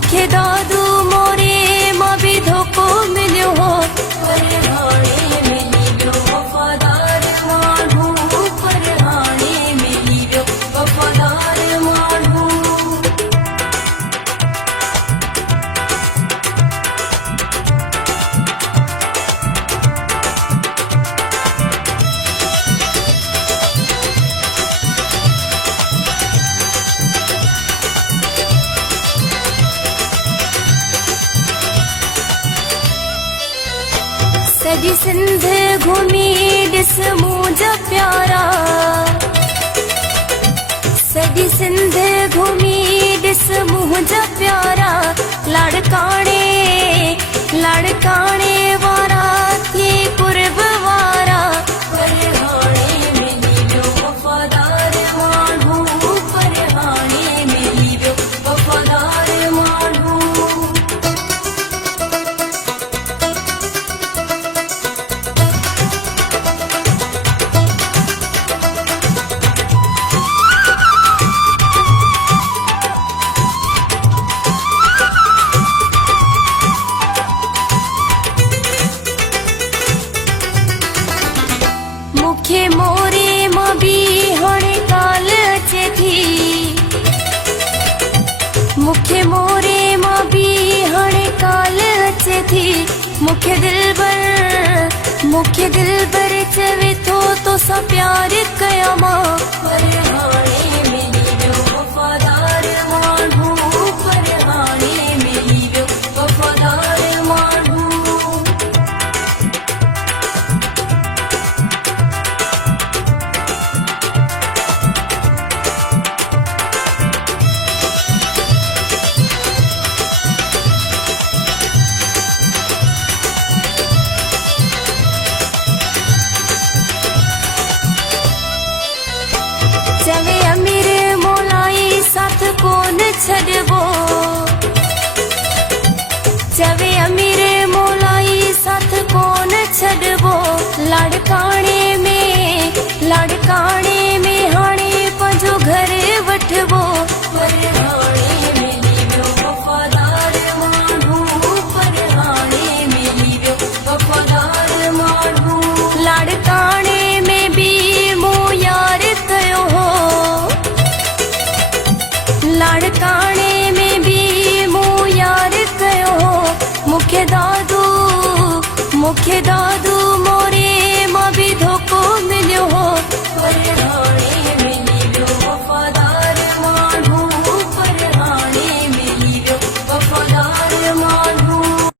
मुखे दादू मोरे मां भी धोखो मिलियो हो पर हाणे मिली वियो वफ़ादार माण्हू पर हाणे मिली वियो वफ़ादार माण्हू सॼी सिंध घुमी ॾिस मुंहिंजा प्यारा सॼी सिंध घुमी ॾिस मुंहिंजा प्यारा लाड़काणे लाड़काणे वारा थी कुर्ब वारा पर हाणे मिली वियो वफ़ादार माण्हू पर हाणे मिली वियो वफ़ादार माण्हू मुखे मोरे मां भी हाणे काल अचे थी मुखे मोरे मां भी हाणे काल अचे थी मुखे दिलबर चवे थो तोसां प्यार कयां मां पर हाणे मिली वियो वफ़ादार माण्हू पर हाणे मिली वियो वफ़ादार माण्हू चवे अमीर मोलाई साथ कोन छॾियो